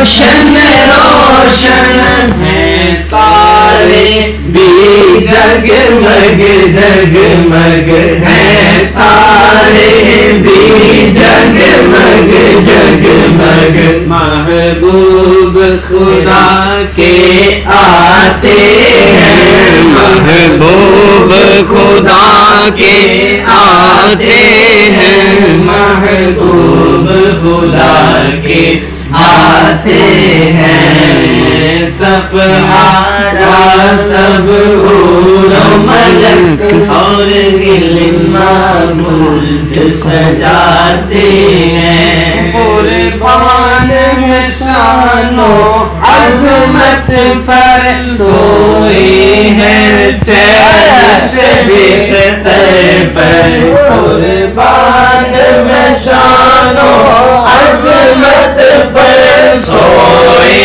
روشن روشن ہیں تارے بھی جگمگ جگمگ ہیں تارے بھی جگمگ جگمگ محبوب خدا کے آتے ہیں محبوب خدا کے آتے ہیں محبوب خدا کے آتے ہیں سب آرا سب حور و ملک اور ملک سجاتے ہیں قربان میں شان و عظمت پر سوئے ہیں چین سے بستر پر قربان میں شان و عظمت پر سوئے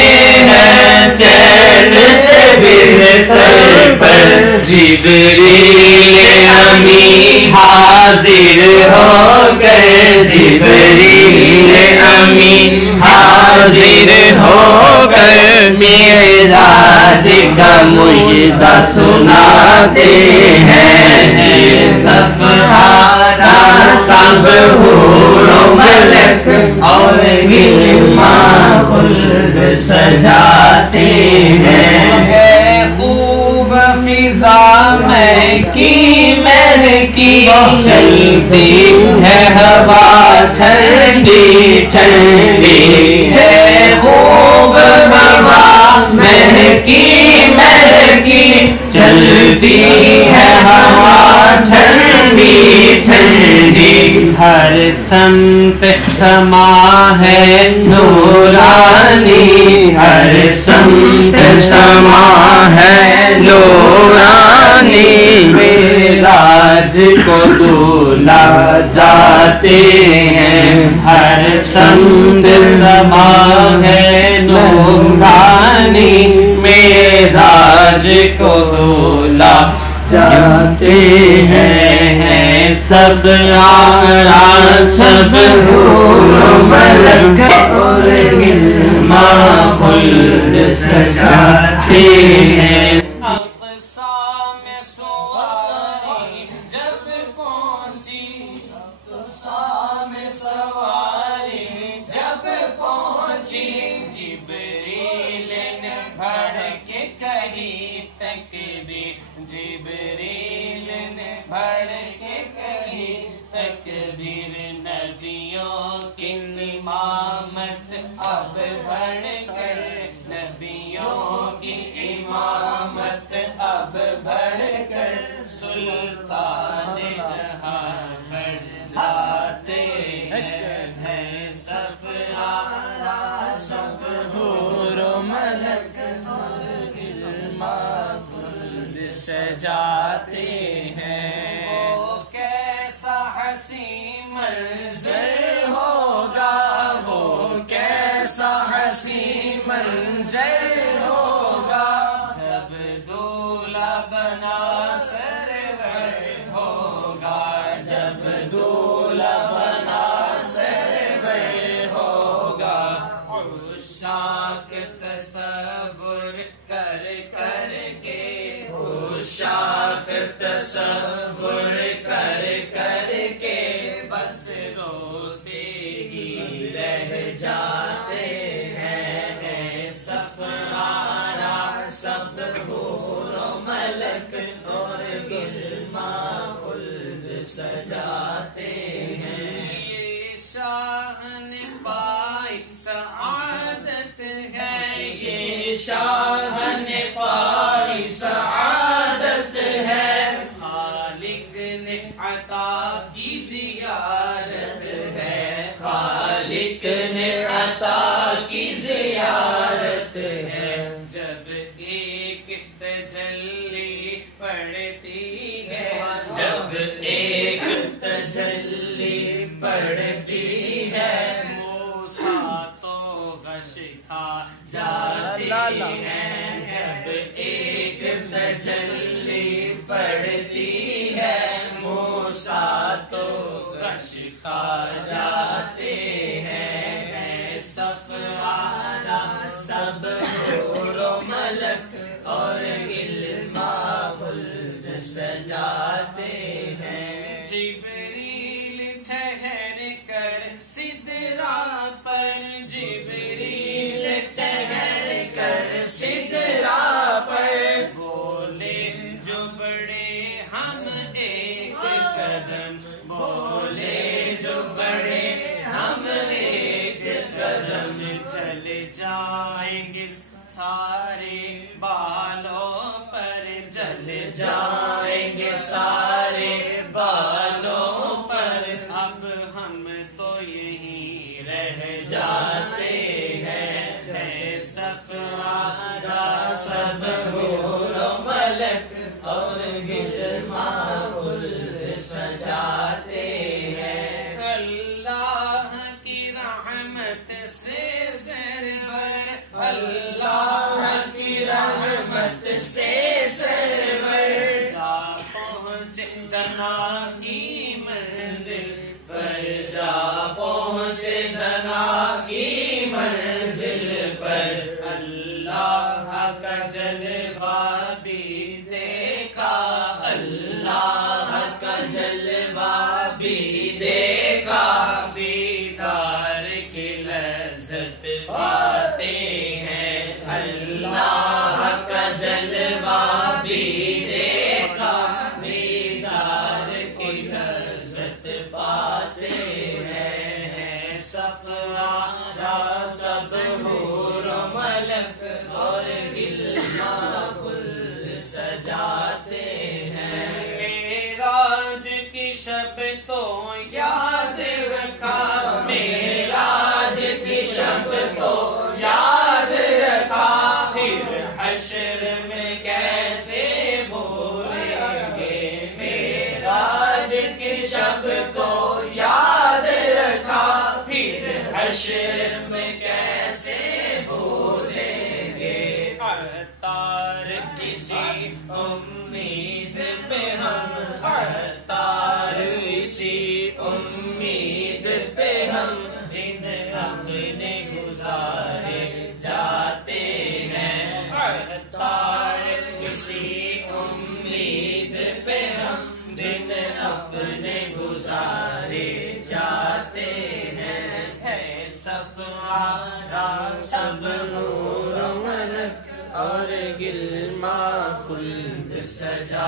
ہیں چین سے بستر پر جبریل امین حاضر ہو گئے جبریل امین حاضر ہو گئے معراج کا مجدہ سناتے ہیں سب آرا سب حور و ملک اور غلمان خلد سجاتے ہیں خوب فضا میں کی مہکی چلتی ہے ہوا ٹھنڈی ٹھنڈی ہے خوب فضا مہکی مہکی چلتی ہے ہوا ٹھنڈی ٹھنڈی ہر سمت سما ہے نورانی ہر سمت سما ہے نورانی معراج کو دولہا جاتے ہیں ہر سمت سما ہے نورانی معراج کو دولہا جاتے ہیں سب آرا سب حور و ملک اور غلمان خلد سجاتے ہیں اقصی میں سواری جب پہنچی اقصی میں سواری جب پہنچی جبریل نے بڑھ کے کہی تکبیر جبریل نے بڑھ کے کہی تکبیر نبیوں کی امامت اب بڑھ کر نبیوں کی امامت اب بڑھ کر سلطان جہاں فرماتے ہیں سب آرا سب حور و ملک اور غلمان خلد سجاتے ہیں وہ کیسا حسین منظر ہوگا وہ کیسا حسین منظر ہوگا جب دولہا بنا سرور ہوگا جب دولہا بنا سرور ہوگا عشاق تصور کر کر کے عشاق تصور کر کر کے بس روتے ہی رہ جاتے ہیں سب آرا سب حور و ملک اور غلمان خلد سجاتے ہیں یہ شان پائی سعادت ہے یہ شان پائی سعادت ہے خالق نے عطا کی زیارت ہے خالق نے عطا کی زیارت ہے جب ایک تجلی پڑتی ہے جب ایک تجلی پڑتی ہے موسیٰ تو غش کھا جاتی ہے جب ایک تجلی پڑتی ہے موسیٰ تو غش کھا جاتے ہیں صف آدم جل جائیں گے سارے بالوں پر، جل جائیں گے سارے بالوں پر، اب ہم تو یہیں رہ جاتے ہیں، ہے صفارہ سب حور و ملک اور گلما خلد سجاتے ہیں، اللہ کی رحمت سے سرور، اللہ کی رحمت سے سرور، جا پہنچے دنا کی منزل پر، جا پہنچے دنا کی منزل پر، اللہ کا جلوہ بھی دیکھا، اللہ کا جلوہ بھی دیکھا، دیدار کی لذت پاتے ہیں، اللہ کا جلوہ بھی دیکھا، دیدار کی لذت پاتے ہیں، صفارہ سب حور و ملک اور گلما خلد سجاتے ہیں، معراج کی شب تو یاد رکھا، معراج کی شب تو یاد رکھا، پھر حشر میں کیسے بھولیں گے، معراج کی شب تو یاد رکھا، پھر حشر میں کیسے بھولیں گے، عطار کسی امید پہ ہم، عطار اسی امید پہ ہم دن اپنے گزارے جاتے ہیں، عطار کسی امید پہ ہم دن اپنے گزارے جاتے ہیں، ہے صفارہ سب حور و ملک اور گلما خلد سجا